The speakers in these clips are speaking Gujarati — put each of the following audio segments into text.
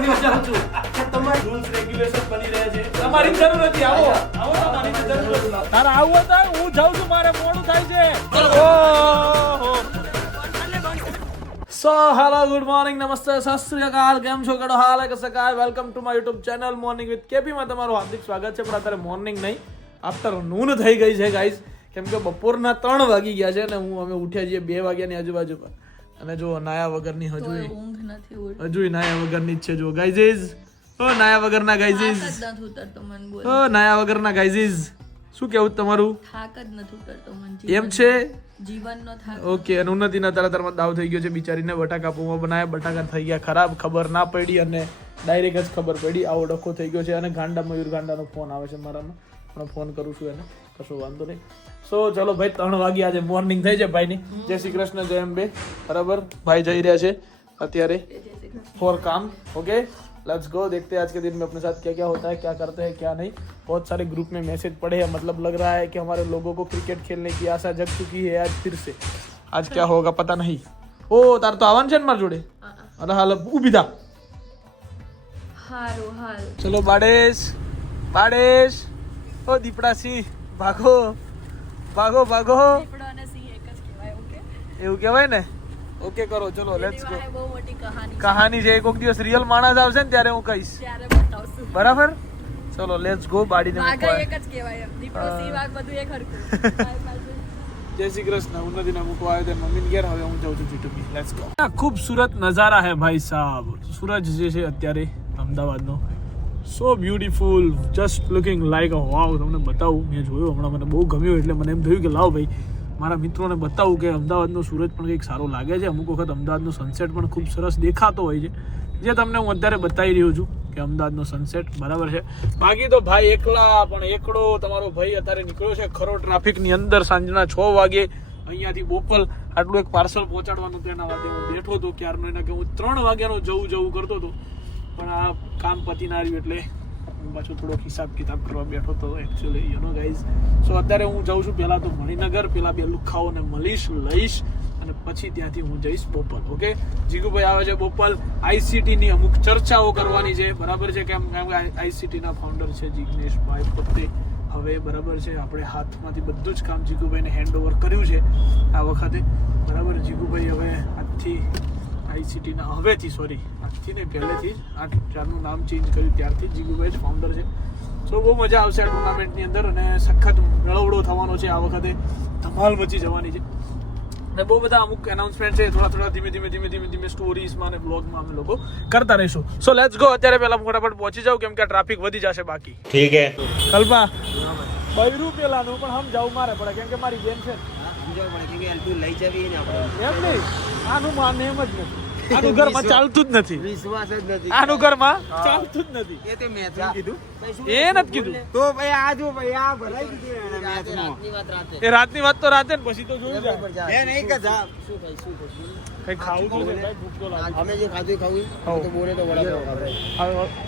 લ્યો જાઉં છું કે તમારી રૂલ્સ રેગ્યુલેશન બની રહે છે. તમારી જરૂર નથી. આવો તમારી જરૂર નથી. તારે આવું હતા હું જાઉં છું, મારે મોડું થાય છે. સો હેલો ગુડ મોર્નિંગ નમસ્તે સત શ્રી અકાલ, કેમ છો કડો હાલ કે સકાય. Welcome to my YouTube channel morning with KP માં તમારું હાર્દિક સ્વાગત છે. પણ અત્યારે મોર્નિંગ નહીં, આફ્ટરનૂન થઈ ગઈ છે ગાઈઝ, કેમ કે બપોરના 3 વાગી ગયા છે ને અમે ઉઠ્યા છીએ 2 વાગ્યાની આજુબાજુ પર. અને જો નાયા વગરની હજુ નાયા વગરની જ છે. જો ગાઈઝ ઓ નાયા વગરના ગાઈઝ, ઓ નાયા વગરના ગાઈઝ, શું કેવું તમારું? થાક જ નથી ઉતરતો મને. એમ છે જીવનનો થાક. ઓકે. અને ઉન્નતિના તારાતારમાં દાવ થઈ ગયો છે બિચારીને. બટાકા પૌવા બનાવ્યા, બટાકા થઈ ગયા ખરાબ, ખબર ના પડી અને ડાયરેક્ટ જ ખબર પડી. આવો ડખો થઈ ગયો છે. અને ગાંડા મયુર ગાંડાનો ફોન આવે છે મારામાં, પણ ફોન કરું છું એને, કશો વાંધો નહીં. સો ચલો ભાઈ, 3 વાગે આજે મોર્નિંગ થઈ છે ભાઈની. જય શ્રી કૃષ્ણ, જય અંબે. બરાબર, ભાઈ જઈ રહ્યા છે અત્યારે फॉर काम. ओके लेट्स गो, देखते हैं आज के दिन में अपने साथ क्या क्या होता है, क्या करते हैं क्या नहीं. बहुत सारे ग्रुप में मैसेज पढ़े हैं, मतलब लग रहा है कि हमारे लोगों को क्रिकेट खेलने की आशा जग चुकी है आज फिर से. आज क्या होगा पता नहीं. ओ तार तो आवन છે ને માર જોડે. અને હાલ ઊભી થા. હારો હાલ. ચલો બાડેશ બાડેશ, ઓ દીપડાસી ભાગો ભાગો ભાગો. દીપડો અને સિંહ એક જ કહેવાય. ઓકે એવું કહેવાય ને. ઓકે કરો, ચલો લેટ્સ ગો. બહુ મોટી કહાની છે. એક દિવસ રિયલ માણસ આવશે ને ત્યારે હું કહીશ, ત્યારે બતાવશું. બરાબર. ચલો લેટ્સ ગો. બાડીને વાઘ મૂકવા. એક જ કહેવાય એમ. દીપડો સિંહ વાઘ બધું એક હરખું. જય શ્રી કૃષ્ણ. ઉન્નતિને મૂકવા આવ્યો તો મમ્મીને ઘેર. હવે હું જાઉં છું જીટુબી. Let's go. ખૂબસૂરત નજારા હે ભાઈ સાહેબ. સૂરજ જે છે અત્યારે અમદાવાદનો, so beautiful, just looking like a wow. તમને બતાવું, મેં જોયું હમણાં, મને બહુ ગમ્યું, એટલે મને એમ થયું કે લાવ ભાઈ મારા મિત્રોને બતાવું કે અમદાવાદનો સૂરજ પણ કંઈક સારો લાગે છે. અમુક વખત અમદાવાદનો સનસેટ પણ ખૂબ સરસ દેખાતો હોય છે, જે તમને હું અત્યારે બતાવી રહ્યો છું કે અમદાવાદનો સનસેટ બરાબર છે. બાકી તો ભાઈ એકલા પણ એકડો તમારો ભાઈ અત્યારે નીકળ્યો છે ખરો ટ્રાફિકની અંદર. સાંજના 6 વાગે અહીંયાથી બોપલ આટલું એક પાર્સલ પહોંચાડવાનું હતું, એના માટે હું બેઠો હતો ક્યારનો. એના કે હું 3 વાગ્યાનો જવું કરતો હતો, પણ આ કામ પતી ના રહ્યું એટલે હું પાછું થોડોક હિસાબ કિતાબ કરવા બેઠો હતો એકચ્યુઅલી, યુ નો ગાઈઝ. સો અત્યારે હું જાઉં છું પહેલાં તો મણિનગર, પેલા 2 લુખાઓને મળીશ, લઈશ, અને પછી ત્યાંથી હું જઈશ બોપલ. ઓકે, જીગુભાઈ આવે છે બોપલ. આઈસીટીની અમુક ચર્ચાઓ કરવાની છે, બરાબર છે. કેમ કે આઈસીટીના ફાઉન્ડર છે જિગ્નેશભાઈ પોતે. હવે બરાબર છે, આપણે હાથમાંથી બધું જ કામ જીગુભાઈને હેન્ડ ઓવર કર્યું છે આ વખતે, બરાબર. જીગુભાઈ હવે આજથી આઈસીટીના, હવેથી સોરી આજથી ને પહેલેથી જ આ ચારનું નામ ચેન્જ કર્યું ત્યારથી જીગુભાઈ જ ફાઉન્ડર છે. સો બહુ મજા આવશે આ ટુર્નામેન્ટની અંદર, અને સખત મેળવડો થવાનો છે આ વખતે, ધમાલ મચી જવાની છે. અને બહુ બધા અમુક એનાઉન્સમેન્ટ છે, થોડા ધીમે સ્ટોરીઝમાં અને બ્લોગમાં અમે લોકો કરતા રહીશું. So let's go. અત્યારે પહેલા ફટાફટ પહોંચી જાઉં, કેમ કે ટ્રાફિક વધી જશે બાકી. ઠીક હે. કલ્પા બૈરું પેલાનું પણ હમ જાવું મારે પડે, કેમ કે મારી બેન છે. એમ નહીં, આનું માને એમ જ નથી. આનું ઘરમાં ચાલતું જ નથી, વિશ્વાસ જ નથી. આનું ઘરમાં ચાલતું જ નથી. એ તે મેચ કીધું, એ નથી કીધું. તો ભાઈ આ જો ભાઈ આ ભરાઈ દીધું એને મેચમાં. એ રાતની વાત તો રાતે ને પછી તો જોયું જાય. એ નહીં કે જા કઈ ખાવું તો છે ભાઈ, ભૂખ તો લાગે. અમે જે ખાધું ખાવું તો બોલે તો વડાપાવ ખાવે.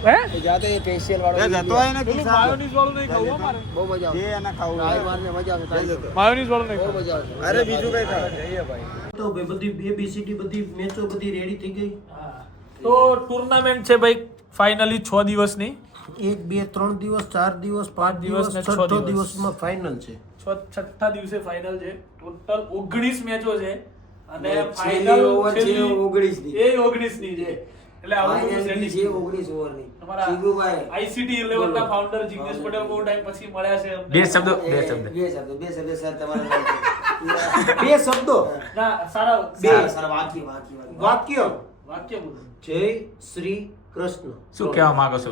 હે તો જાતે એ સ્પેશિયલ વાળો એ જતો હોય ને પેલું માયોનીઝ વાળું નહીં ખાવું અમારે. બહુ મજા આવે. જે એને ખાવું હોય મારને મજા આવે તાઈ જતો. માયોનીઝ વાળું નહીં બહુ ખાવું. મજા આવે. અરે બીજું કઈ ખાવ જઈએ ભાઈ. તો ભાઈ બધી ABCD બધી મેચો બધી રેડી થઈ ગઈ. તો ટુર્નામેન્ટ છે ભાઈ ફાઇનલી 6 દિવસની. 1 2 3 દિવસ 4 દિવસ 5 દિવસ ને 6 6 દિવસ. દિવસમાં ફાઇનલ છે. છઠ્ઠા દિવસે ફાઇનલ છે. ટોટલ 19 મેચો છે, અને છેલ્લી ફાઇનલ over છે 19 ની. એ 19 ની છે. એટલે આવું બધું ફાઇનલ setting. છે 19 ઓવરની. તમારા જીગુભાઈ ICT 11 ના ફાઉન્ડર જિગ્નેશ પટેલ બહુ ટાઈમ પછી મળ્યા છે અમને. બે શબ્દો સર તમારા બે શબ્દો ના સારા સર વાક્ય વાક્ય વાક્ય બોલો. જય શ્રી કૃષ્ણ. શું કહેવા માંગો છો?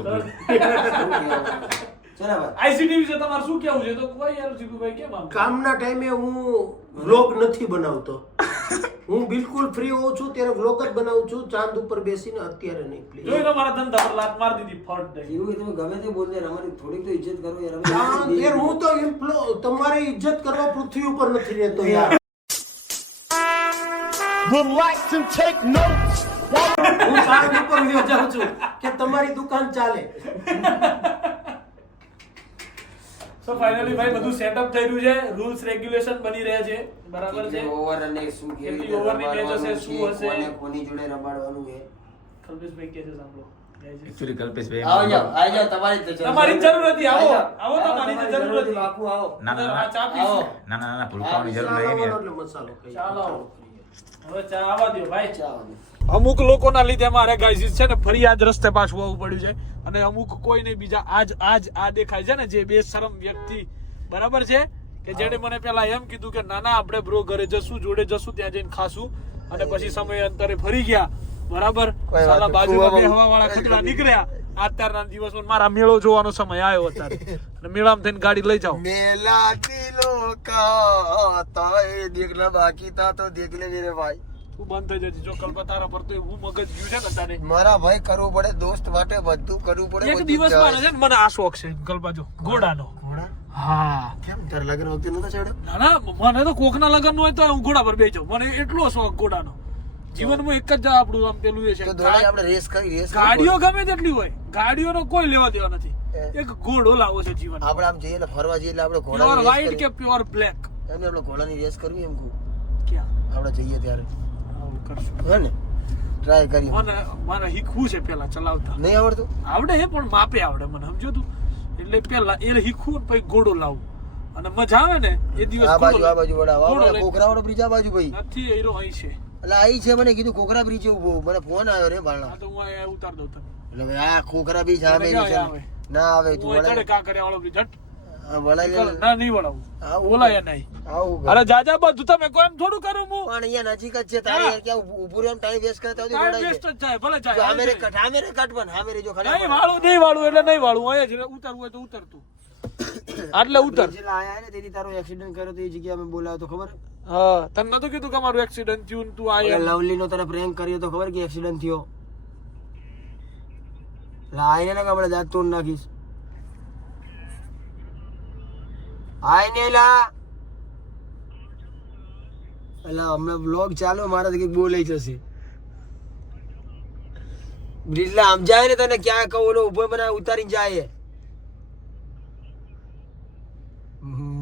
ચલો ભાઈ ICT વિશે તમારે શું કહેવું છે? તો કોઈ યાર જીગુભાઈ કેમ આમ? કામના ટાઈમે હું વ્લોગ નથી બનાવતો. હું બિલકુલ ફ્રી હોઉં છું ત્યારે વ્લોગ જ બનાવું છું, ચાંદ ઉપર બેસીને. અત્યારે નહીં પ્લીઝ. જોઈ લો મારા ધંધા પર લાત માર દીધી ફટ દઈ. એવું તમે ગમે તે બોલ દે અમારી થોડીક તો ઇજ્જત કરો યાર. યાર હું તો તમારી ઇજ્જત કરવા પૃથ્વી ઉપર નથી રહેતો યાર. હું ચાંદ ઉપર લ્યો જાઉં છું કે તમારી દુકાન ચાલે. સો ફાઇનલી ભાઈ બધું સેટઅપ થઈ રહ્યું છે, રૂલ્સ રેગ્યુલેશન બની રહ્યા છે, બરાબર છે. ઓવર અને શું કેવી કેટલી ઓવરની મેચ હશે, શું હશે, કોને કોની જોડે રમાડવાનું છે. કલ્પેશભાઈ કહે છે સાંભળો. એકચ્યુઅલી કલ્પેશભાઈ આવો જાઓ, આવો જાઓ, તમારી જ જરૂર. તમારી જ જરૂર હતી, આવો. આવો, આવો, તમારી જ જરૂર હતી. બાપુ આવો. ના ના આ ચા પીશ. આવો. ના ભૂલકાઓની જરૂર નહીં ને. એટલે મસાલો કઈ ચાલો. હવે ચા આવવા દ્યો ભાઈ. ચાલો. અમુક લોકોના લીધે મારે ગાઈઝ છે ને ફરી આજ રસ્તે પાછું આવવું પડ્યું છે અને અમુક કોઈ નહીં બીજા આજ આ દેખાય છે ને જે બેશરમ વ્યક્તિ બરાબર છે કે જેણે મને પેલા એમ કીધું કે ના આપણે બ્રો ઘરે જશું જોડે જશું ત્યાં જઈને ખાશું અને પછી સમયાંતરે ફરી ગયા બરાબર સાલા બાજુમાં બેહવા વાળા ખગડા નીકળ્યા અત્યારના દિવસમાં મારા મેળો જોવાનો સમય આવ્યો અત્યારે અને મેળામાં થઈને ગાડી લઈ જાઓ मेला दिलों का ताए देखना बाकी था तो देख ले मेरे भाई તું બંધ થઈ જતી જો કલ્પા તારા પર તો એવું મગજ ગયું છે ને તારે મારા ભાઈ કરવું પડે દોસ્ત માટે બધું કરવું પડે એક બધું દિવસમાં ચાલે. છે ને મને આ શોખ છે કલ્પા જો ઘોડાનો ઘોડા? હા કેમ તારે લગ્ન વખતે નતો ચડ્યો? ના મને તો કોકના લગ્ન હોય તો હું ઘોડા પર બેસી જાઉં મને એટલો શોખ ઘોડાનો જીવનમાં એક જ આપણું આમ પેલું એ છે તો દોડી આપણે રેસ કરી ગાડીઓ ગમે તેટલી હોય ગાડીઓનો કોઈ લેવા દેવા નથી એક ઘોડો લાવો છે જીવન આપણે આમ જઈએ ને ફરવા જઈએ એટલે આપણે પ્યોર ઘોડાની વ્હાઈટ રેસ કે પ્યોર બ્લેક એમને આપણે ઘોડાની રેસ કરવી એમ કહું ક્યાં આપણે જઈએ ત્યારે આવું કરશું હે ને ટ્રાય કરીએ મને શીખવું છે પેલા ચલાવતા નહીં આવડતું આવડે હે પણ માપે આવડે મને સમજો તું એટલે પેલા એ શીખવું ને પછી ઘોડો લાવું અને મજા આવે ને એ દિવસ આ બાજુ ઘોડો આ બાજુ વડા ઘોડો લઈને- કોકરાવાળો બ્રિજ આ બાજુ ભાઈ નથી હીરો અહીં છે એટલે આઈ છે મને કીધું કોકરા બ્રિજ ઉભો મને ફોન આવ્યો રે બાળા આ તો હું અહીંયા ઉતાર દઉં તને એટલે ભાઈ આ કોકરા બ્રિજ સામે એટલે છે ક્યાં ને. ના આવે તું હું અહીં ચડે વળાય કાંકરિયા વાળો બ્રિજ હટ આ વળાય લે. ના નહીં વળાવું આવું ઓલાય નહીં આવું કર. અરે જાજા બધું તમે કોઈ એમ થોડું કરું હું પણ અહીંયા નજીક જ છે તારે યાર ક્યાં ઊભું રહેવાનું ટાઈમ વેસ્ટ કરે તો ટાઈમ વળાય વેસ્ટ છે. જ જાય ભલે જો જાય આમે રે કટ આમે રે કટ પણ આમે રે જો ખરા નહીં વાળું એટલે નહીં વાળું અહીંયા જ ઉતરવું હોય તો ઉતરતું આટલે ઉતર જેલા આયા ને તેથી તારો એક્સિડન્ટ કર્યો તો એ જગ્યાએ અમે બોલાવ્યો તો ખબર હા તને નતું કીધું કે અમારું એક્સિડન્ટ થયું ને તું આયા લવલી નો તને પ્રેન્ક કર્યો તો ખબર કે એક્સિડન્ટ થયો લાઈને ને આપણે દાંત તોડ નાખીશ આય ને લા એલા હમણાં બ્લોગ ચાલુ મારાથી કંઈક બોલાઈ જશે બ્રિજલા આમ જાય ને તને ક્યાં કહું ઓલો ઉભો મને ઉતારીને જાય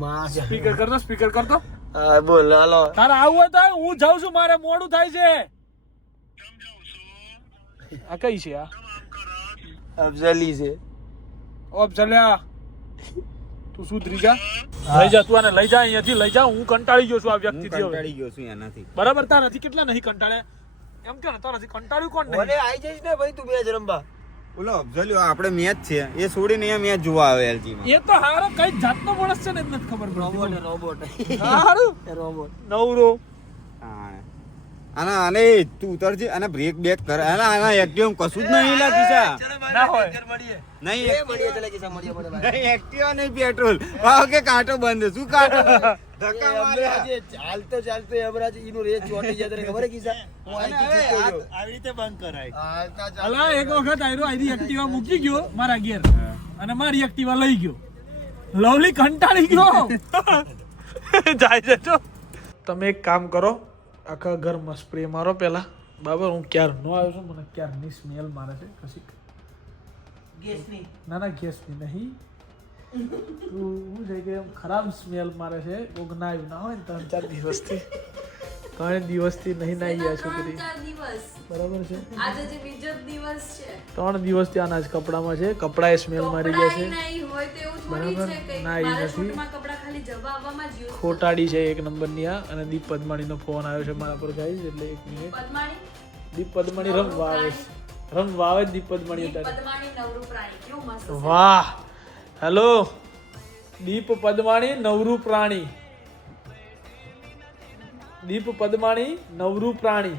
માં છે. સ્પીકર કરતો હા બોલ હાલો તારે આવું હોય તો આવ, હું જાઉં છું મારે મોડું થાય છે આ કઈ છે આ અફઝલી છે ઓબ ચલ્યા તું સુધરી જા લઈ જા તું આને લઈ જા અહીંયાથી લઈ જા હું કંટાળી ગયો છું આ વ્યક્તિથી હવે. ગયો છું એનાથી બરાબર તારાથી કેટલા નહીં કંટાળ્યા એમ કે ને તારાથી કંટાળ્યું કોણ મને નહીં આઈ જઈશ ને ભાઈ તું મેચ રમવા બોલો અફઝલ આપણે મેચ છે એ છોડીને અહીંયા મેચ જોવા આવે LG માં એ તો હારો કઈ જાતનો માણસ છે ને જ નથી ખબર પડતી રોબોટ હારું રોબોટ નવરો આના આને તું ઉતરજે અને બ્રેક બેક કર આના એક્ટિવ કશું જ નહીં લાગી છે ના હોય નહીં એ મળીએ ચલે કિસ્સા મળીએ મળે ભાઈ નહીં એક્ટિવા નહીં પેટ્રોલ કે કાંટો બંધ શું કાંટો ધક્કા માર્યા ચાલતો યમરાજ ઈનો રેસ ચોટી જાય તને ખબર હે કિસ્સા હું આઈ થી જીતો આવી રીતે બંધ કરાય હાલતા અલા એક વખત આયરો આયરી એક્ટિવા મૂકી ગયો મારા ઘેર અને મારી એક્ટિવા લઈ ગયો લવલી કંટાળી ગયો જાય છે જો તમે એક કામ કરો આખા ઘરમાં સ્પ્રે મારો પેલા બાબા હું ક્યાર નો આવ્યો છું મને ક્યારની સ્મેલ મારે છે કશીક ગેસની ના ગેસની નહીં તું હું જાય કે એમ ખરાબ સ્મેલ મારે છે કોક નાયું ના હોય ને 3-4 દિવસથી નહીં નાઈ આ છોકરી 3-4 દિવસ બરાબર છે આજે જે બીજો દિવસ છે 3 દિવસથી આના જ કપડામાં છે કપડાએ સ્મેલ મારી ગયા છે કપડાં નહીં હોય તો એવું થોડી બરાબર. છે કે ના, એ મારા નથી. શૂટમાં કપડાં ખાલી જવા આવવામાં જ use ખોટાડી છે એક નંબરની આ અને દીપ પદમાણીનો ફોન આવ્યો છે મારા પર ગાઈઝ એટલે 1 મિનિટ પદ્માણી દીપ પદમાણી રમવા આવે છે રમવા આવે છે દીપ પદમાણી અત્યારે પદ્માણી નવરું પ્રાણી કેવું મસ્ત છે. વાહ હેલો દીપ પદમાણી નવરું પ્રાણી દીપ પદમાણી નવરું પ્રાણી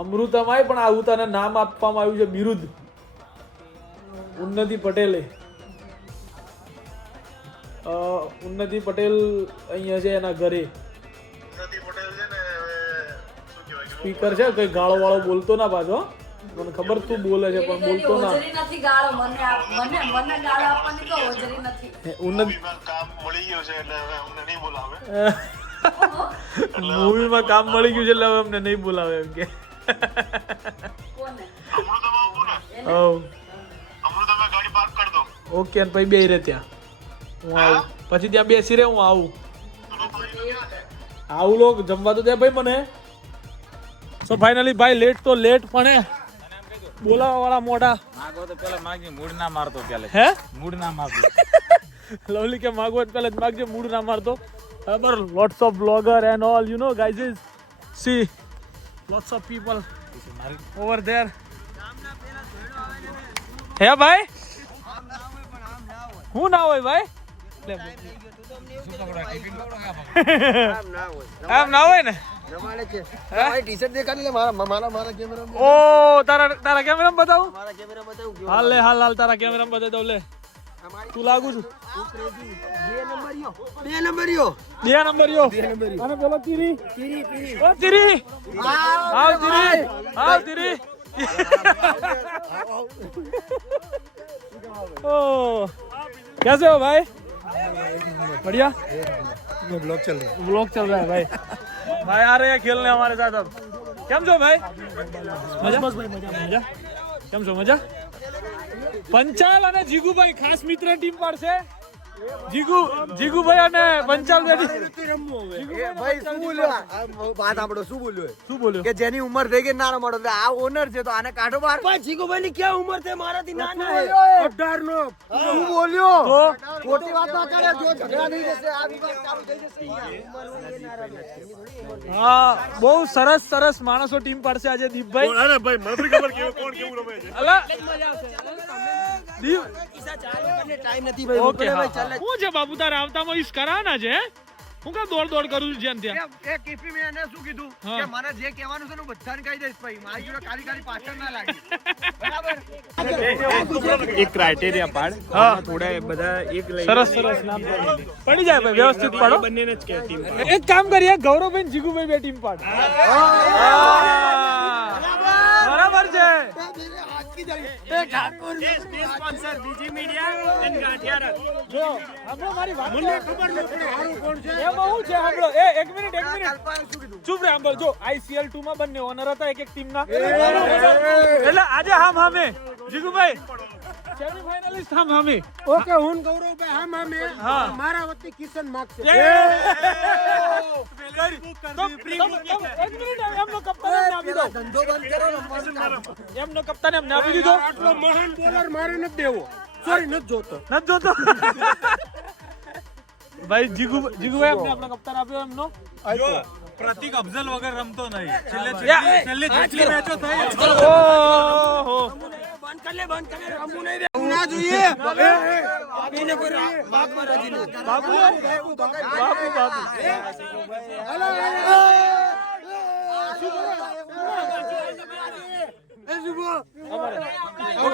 અમૃતમાય પણ આવું તને નામ આપવામાં આવ્યું છે બિરુદ ઉન્નતિ પટેલે ઉન્નતિ પટેલ અહીંયા છે એના ઘરે સ્પીકર છે કઈ ગાળો વાળો બોલતો ના પાછો મને ખબર તું બોલે છે પણ એવી બોલતો ના હોજરી નથી ગાળો મને મને ગાળો આપવાની તો હોજરી નથી ઉન્નતિ મૂવીમાં કામ મળી ગયું છે એટલે હવે અમને નહીં બોલાવે એમ કે કોને હવ ઓકે અને પછી બેહી રહે ત્યાં હું આવું પછી ત્યાં બેસી રહે હું આવું આવું લોક જમવા તો દે ભાઈ મને સો ફાઇનલી ભાઈ લેટ તો લેટ પણ બોલાવા વાળા મોઢા માગો તો પેલા માગી મૂડ ના મારતો પેલે હે મૂડ ના મારતો લવલી કે માગવો તો પહેલા જ માગજે, મૂડ ના મારતો. બરાબર, lots of blogger and all, you know guys, is see lots of people over there. હે ભાઈ હું ના હોય ભાઈ, આમ ના હોય ને. ટી-શર્ટ દેખાડી લે મારા કેમેરા ઓ તારા કેમેરામાં બતાવું. મારા કેમેરા બતાવું હાલ લે હાલ તારા કેમેરામાં બતાવી દઉં. લે તું લાગુ છું. 2 નંબર યો અને પેલો તીરી ઓ તીરી આવ તીરી ओ कैसे हो भाई? बढ़िया ब्लॉग चल रहा ब्लॉग चल रहा है भाई. भाई आ रहे हैं खेलने हमारे साथ अब. કેમ છો ભાઈ? મજા મજા. કેમ છો? મજા. પંચાલ અને જીગુભાઈ ખાસ મિત્ર ટીમ પાડશે. જીગુભાઈ અને પંચાલ ભાઈ શું બોલ્યો વાત આપણો શું બોલ્યો કે જેની ઉંમર થઈ ગઈ ના રમાડો એટલે આ ઓનર છે તો આને કાઢો બહાર. ભાઈ જીગુભાઈ ની ક્યાં ઉંમર છે? મારાથી નાના છે 18 નો. શું બોલ્યો? તો ખોટી વાત ના કરે. જો ઝઘડા થઈ જશે આ વિવાદ ચાલુ થઈ જશે. હા બહુ સરસ માણસો ટીમ પાડશે આજે દીપભાઈ. અરે ભાઈ મને નથી ખબર કોણ કેવું રમે છે. અલા દીપ ટાઈમ નથી ભાઈ. ઓકે હું છે બાબુ તારે આવતામાં ઈશ કરાવવાના છે. હું કામ દોડ કરું છું જેમ ત્યાં. એ કીપી મેં એને શું કીધું કે મને જે કહેવાનું છે ને હું બધાને કહી દઈશ ભાઈ. મારી જોડે કાલી પાછળ ના લાગી. બરાબર. એક ક્રાઇટેરિયા પાડ હા થોડા બધા એક લઈ સરસ નામ પડી જાય ભાઈ, વ્યવસ્થિત પાડો. બંનેને જ કે ટીમ એક કામ કરીએ, ગૌરવભાઈ ને જીગુભાઈ બે ટીમ પાડ. બરાબર છે. જો આપણો મારી વાત મને ખબર નથી હારું કોણ છે. એમાં હું છે સાંભળો. એક મિનિટ ચૂપ રહે. સાંભળ જો ICL 2 માં બંને ઓનર હતા એક ટીમ ના. એટલે આજે હામે જીગુભાઈ સેમીફાઇનલિસ્ટ હામે. ઓકે હું ગૌરવભાઈ હામ હામે મારા વતી કિશન માગશે. એક મિનિટ એમનો કપ્તાન એમને આપી દો. ધંધો બંધ કરો ને. એમનો કપ્તાન એમને આપી દીધો. આટલો મહાન બોલર મારે નથી દેવો. સોરી નથી જોતો. નથી જોતો. ભાઈ જીગુભાઈ એમને આપણો કપ્તાન આપ્યો એમનો. પ્રતિક અફઝલ વગર રમતો નહીં. છેલ્લે જેટલી મેચો થઈ ઓહો ના જોઈએ. બાપુ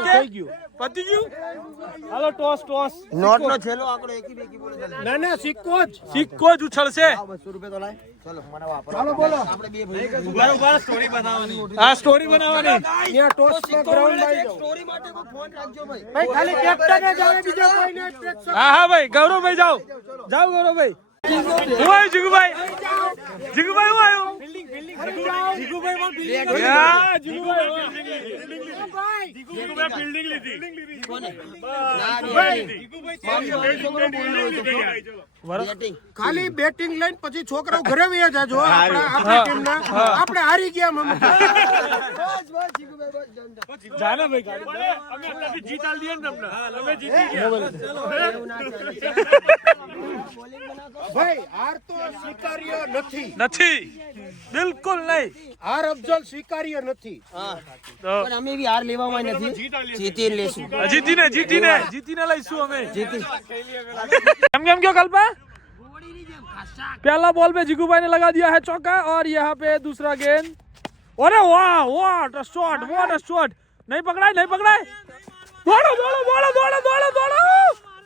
થઈ ગયું પતી ગયું. હાલો ટોસ નોટ નો છેલ્લો આંકડો એકી બેકી બોલે ચાલે. ના સિક્કો જ જ ઉછળશે. 200 રૂપિયા તો લાય. ચાલો મને વાપરો. ચાલો બોલો. આપણે બે ભાઈ ઉભા સ્ટોરી બનાવવાની. આ સ્ટોરી બનાવવાની. ત્યાં ટોસ માં ગ્રાઉન્ડ આવી જાવ. સ્ટોરી માટે કોઈ ફોન રાખજો ભાઈ. ભાઈ ખાલી કેપ્ટન જ આવે, બીજા કોઈને ટ્રેક્શન. હા ભાઈ ગૌરવભાઈ જાઓ ગૌરવભાઈ. હું આવ્યું જીગુભાઈ હું આવ્યું. ખાલી બેટિંગ લઈને પછી છોકરાઓ ઘરે વયા જાજો. આપણી ટીમના આપણે હારી ગયા મમ્મી. જાને ભાઈ ગાડી અમે આપણાથી જીત આલ દીએ ને તમને. અમે જીતી ગયા. ભાઈ હાર તો સ્વીકાર્ય નથી બિલકુલ નહીં. હાર અફઝલ સ્વીકાર્ય નથી. પણ અમે બી હાર લેવામાં નથી. જીતી લેશું. જીતીને લઈશું અમે. કેમ क्यों कल्पा? पहला बॉल पे जिगुभाई ने लगा दिया है चौका और यहाँ पे दूसरा गेंद. अरे वाह व्हाट अ शॉट नहीं पकड़ा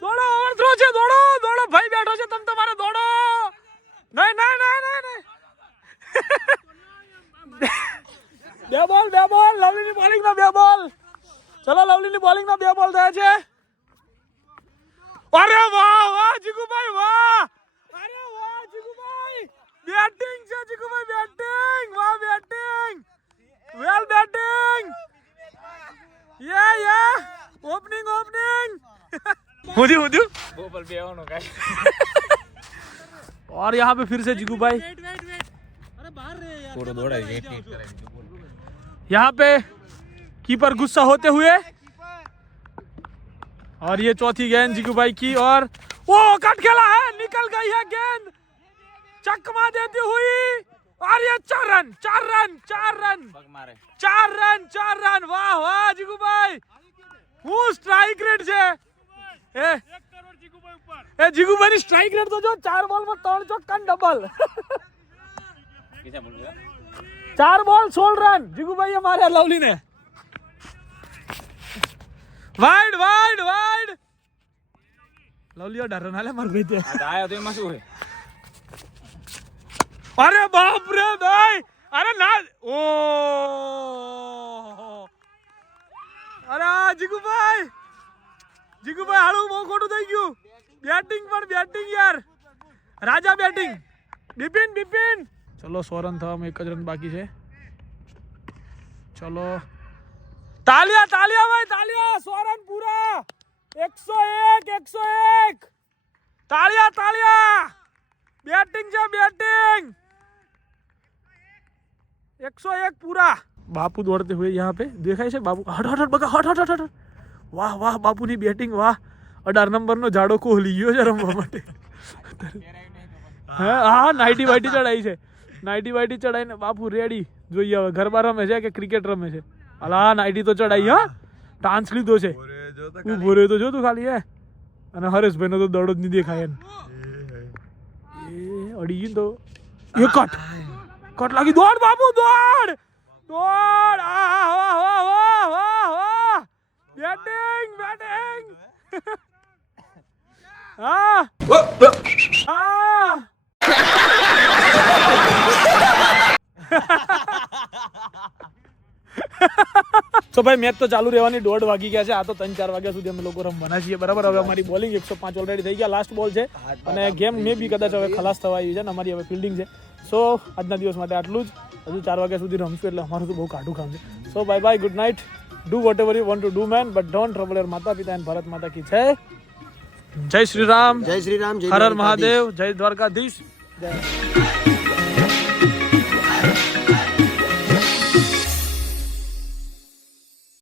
दौड़ो ओवरथ्रो છે. દોડો ભાઈ બેઠો છે તમ તમારે દોડો. નહીં બે બોલ લવલીની બોલિંગના 2 બોલ. ચલો લવલીની બોલિંગના 2 બોલ થયા છે. અરે વાહ જીગુભાઈ વાહ. અરે વાહ જીગુભાઈ બેટિંગ છે. જીગુભાઈ બેટિંગ વાહ બેટિંગ વેલ બેટિંગ યા ઓપનિંગ हुदी वो पर भी आओ ना गाइस. और यहाँ पे फिर से जिगुभाई थोड़ा दौड़ा वेट नहीं करेंगे. यहाँ पे कीपर गुस्सा होते हुए, और ये चौथी गेंद जीगू भाई की, और वो कट खेला है, निकल गई है गेंद चकमा देती हुई, और ये 4 run 4 run 4 run 4 run 4 run. वाह वाह जीगू भाई, હું સ્ટ્રાઇક રેટ છે એ જીગુભાઈ સ્ટ્રાઇક રેટ તો જો 4 બોલમાં 3 ચોક્કા ડબલ, 4 બોલ 16 રન જીગુભાઈએ માર્યા લવલી ને, wide wide wide, lovely 18 run હાલે માર ભાઈ તે આયા તો એમાં શું હે, અરે બાપ રે ભાઈ, અરે ના, ઓ અરે જીગુભાઈ હાલું બહુ ખોટું થઈ ગયું, બેટિંગ પણ બેટિંગ યાર, રાજા બેટિંગ, બિપિન ચલો 100 રન થવામાં 1 જ રન બાકી છે, ચલો તાલિયા ભાઈ તાલિયા, 100 રન પૂરા, 101 તાલિયા, બેટિંગ છે બેટિંગ, 101 पूरा। बापू दौड़ते हुए यहाँ पे देखाय છે બાપુ, હટ બગા હટ, વાહ વાહ બાપુની બેટિંગ, વાહ 18 નંબરનો જાડો કોહલી ગયો છે રમવા માટે, હા નાઇટી વાઇટી ચડાઈ છે, નાઇટી વાઇટી ચડાઈને બાપુ રેડી, જોઈએ હવે ગરબા રમે છે કે ક્રિકેટ રમે છે, અલા નાઇટી તો ચડાઈ, હા ટાન્સ લીધો છે, ઉભો રહ્યો તો જો તું ખાલી હે, અને હરેશભાઈ નો તો દડો જ નહીં દેખાય એમ, એ અડી ગઈ તો એ કટ લાગી, દોડ બાપુ દોડ, વાહ બેટિંગ હા તો ભાઈ મેચ તો ચાલુ રહેવાની, 1:30 વાગી ગયા છે, આ તો 3-4 વાગ્યા સુધી અમે લોકો રમવાના છીએ, બરાબર। હવે અમારી બોલિંગ 105 ઓલરેડી થઈ ગયા, લાસ્ટ બોલ છે, અને ગેમ મે બી કદાચ હવે ખલાસ થવા આવી છે ને અમારી હવે ફિલ્ડિંગ છે, સો આજના દિવસ માટે આટલું જ, હજુ 4 વાગ્યા સુધી રમશું એટલે અમારું તો બહુ કાઢું કામ છે, so bye bye, good night, do whatever you want to do man, but don't trouble your માતા પિતા એન્ડ ભારત માતા કી જય શ્રી રામ, જય શ્રી રામ, હર હર મહાદેવ, જય દ્વારકાધીશ, જય